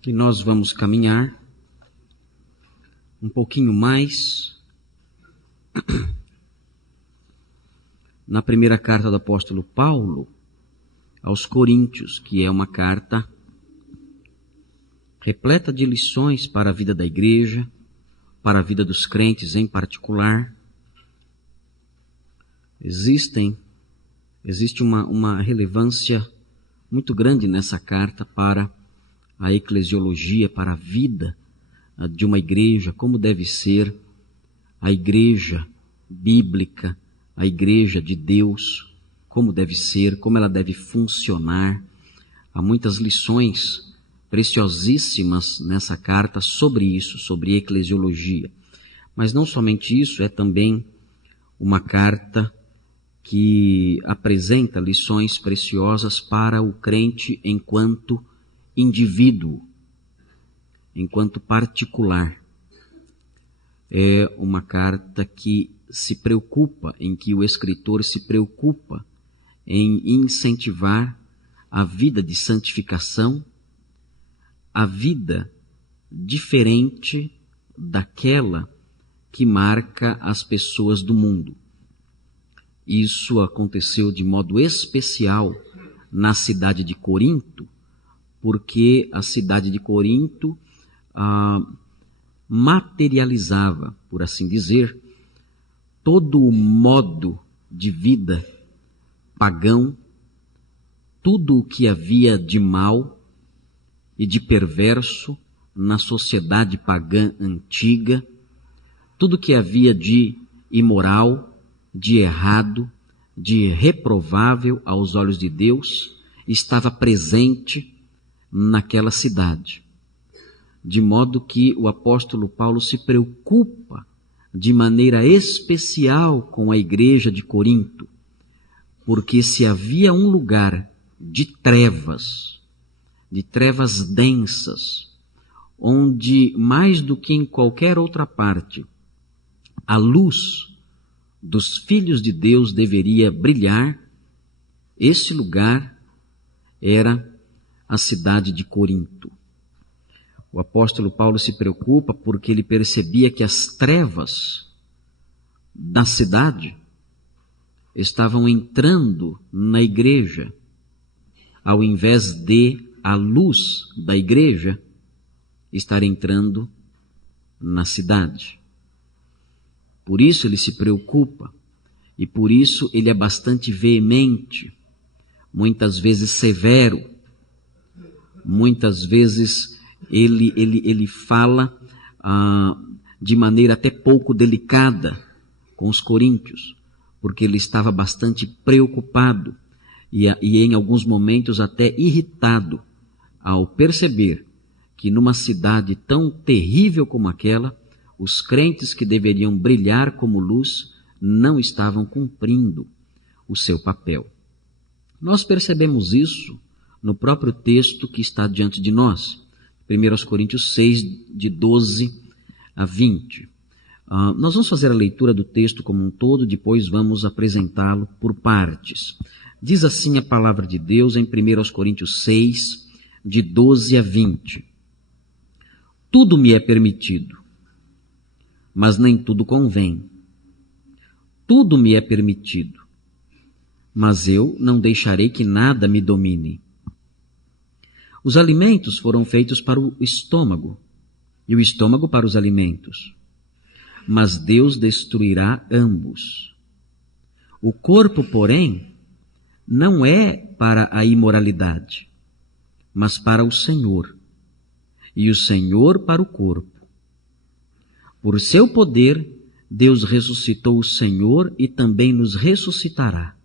que nós vamos caminhar um pouquinho mais na primeira carta do apóstolo Paulo aos Coríntios, que é uma carta repleta de lições para a vida da igreja, para a vida dos crentes em particular. Existe uma relevância muito grande nessa carta para a eclesiologia, para a vida de uma igreja, como deve ser a igreja bíblica, a igreja de Deus, como deve ser, como ela deve funcionar. Há muitas lições preciosíssimas nessa carta sobre isso, sobre eclesiologia. Mas não somente isso, é também uma carta que apresenta lições preciosas para o crente enquanto indivíduo, enquanto particular. É uma carta que se preocupa, em que o escritor se preocupa em incentivar a vida de santificação, a vida diferente daquela que marca as pessoas do mundo. Isso aconteceu de modo especial na cidade de Corinto, porque a cidade de Corinto materializava, por assim dizer, todo o modo de vida pagão, tudo o que havia de mal e de perverso na sociedade pagã antiga, tudo o que havia de imoral, de errado, de reprovável aos olhos de Deus, estava presente naquela cidade. De modo que o apóstolo Paulo se preocupa de maneira especial com a igreja de Corinto, porque se havia um lugar de trevas densas, onde mais do que em qualquer outra parte, a luz dos filhos de Deus deveria brilhar, esse lugar era a cidade de Corinto. O apóstolo Paulo se preocupa porque ele percebia que as trevas da cidade estavam entrando na igreja, ao invés de a luz da igreja estar entrando na cidade. Por isso ele se preocupa e por isso ele é bastante veemente, muitas vezes severo, muitas vezes ele fala de maneira até pouco delicada com os coríntios, porque ele estava bastante preocupado e em alguns momentos até irritado ao perceber que numa cidade tão terrível como aquela, os crentes que deveriam brilhar como luz não estavam cumprindo o seu papel. Nós percebemos isso no próprio texto que está diante de nós, 1 Coríntios 6, de 12 a 20. Nós vamos fazer a leitura do texto como um todo, depois vamos apresentá-lo por partes. Diz assim a palavra de Deus em 1 Coríntios 6, de 12 a 20. Tudo me é permitido, mas nem tudo convém. Tudo me é permitido, mas eu não deixarei que nada me domine. Os alimentos foram feitos para o estômago, e o estômago para os alimentos. Mas Deus destruirá ambos. O corpo, porém, não é para a imoralidade, mas para o Senhor, e o Senhor para o corpo. Por seu poder, Deus ressuscitou o Senhor e também nos ressuscitará.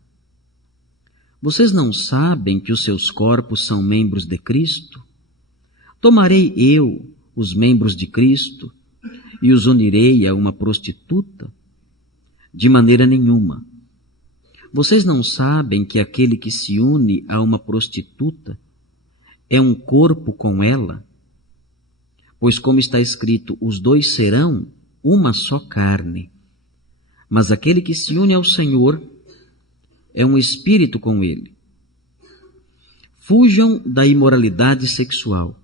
Vocês não sabem que os seus corpos são membros de Cristo? Tomarei eu os membros de Cristo e os unirei a uma prostituta? De maneira nenhuma. Vocês não sabem que aquele que se une a uma prostituta é um corpo com ela? Pois como está escrito, os dois serão uma só carne. Mas aquele que se une ao Senhor é um espírito com ele. Fujam da imoralidade sexual.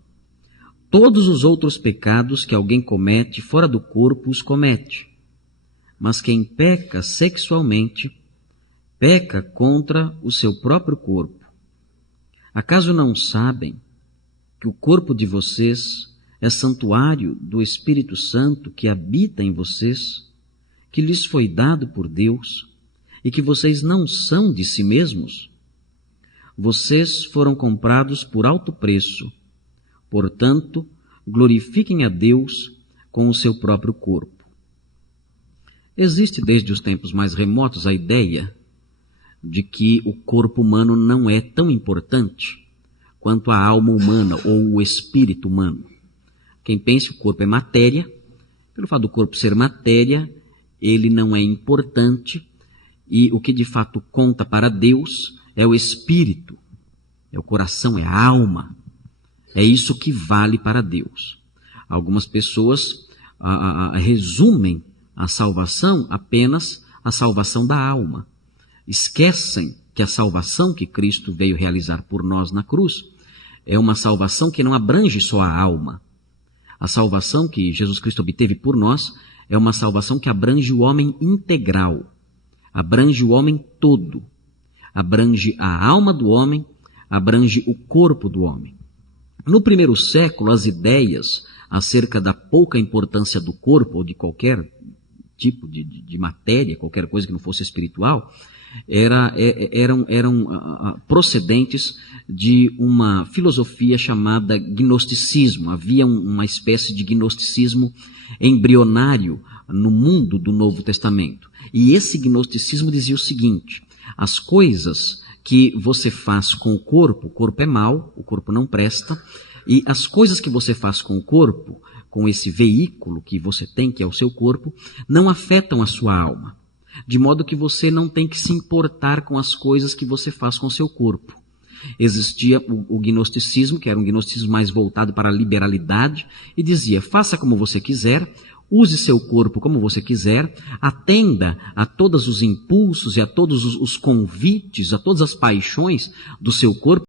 Todos os outros pecados que alguém comete fora do corpo os comete. Mas quem peca sexualmente, peca contra o seu próprio corpo. Acaso não sabem que o corpo de vocês é santuário do Espírito Santo que habita em vocês, que lhes foi dado por Deus, e que vocês não são de si mesmos? Vocês foram comprados por alto preço. Portanto, glorifiquem a Deus com o seu próprio corpo. Existe desde os tempos mais remotos a ideia de que o corpo humano não é tão importante quanto a alma humana ou o espírito humano. Quem pensa que o corpo é matéria, pelo fato do corpo ser matéria, ele não é importante, e o que de fato conta para Deus é o espírito, é o coração, é a alma. É isso que vale para Deus. Algumas pessoas resumem a salvação apenas a salvação da alma. Esquecem que a salvação que Cristo veio realizar por nós na cruz é uma salvação que não abrange só a alma. A salvação que Jesus Cristo obteve por nós é uma salvação que abrange o homem integral, abrange o homem todo, abrange a alma do homem, abrange o corpo do homem. No primeiro século, as ideias acerca da pouca importância do corpo ou de qualquer tipo de matéria, qualquer coisa que não fosse espiritual, eram procedentes de uma filosofia chamada gnosticismo. Havia uma espécie de gnosticismo embrionário no mundo do Novo Testamento. E esse gnosticismo dizia o seguinte: as coisas que você faz com o corpo é mau, o corpo não presta, e as coisas que você faz com o corpo, com esse veículo que você tem, que é o seu corpo, não afetam a sua alma. De modo que você não tem que se importar com as coisas que você faz com o seu corpo. Existia o gnosticismo, que era um gnosticismo mais voltado para a liberalidade, e dizia: faça como você quiser, use seu corpo como você quiser, atenda a todos os impulsos e a todos os convites, a todas as paixões do seu corpo,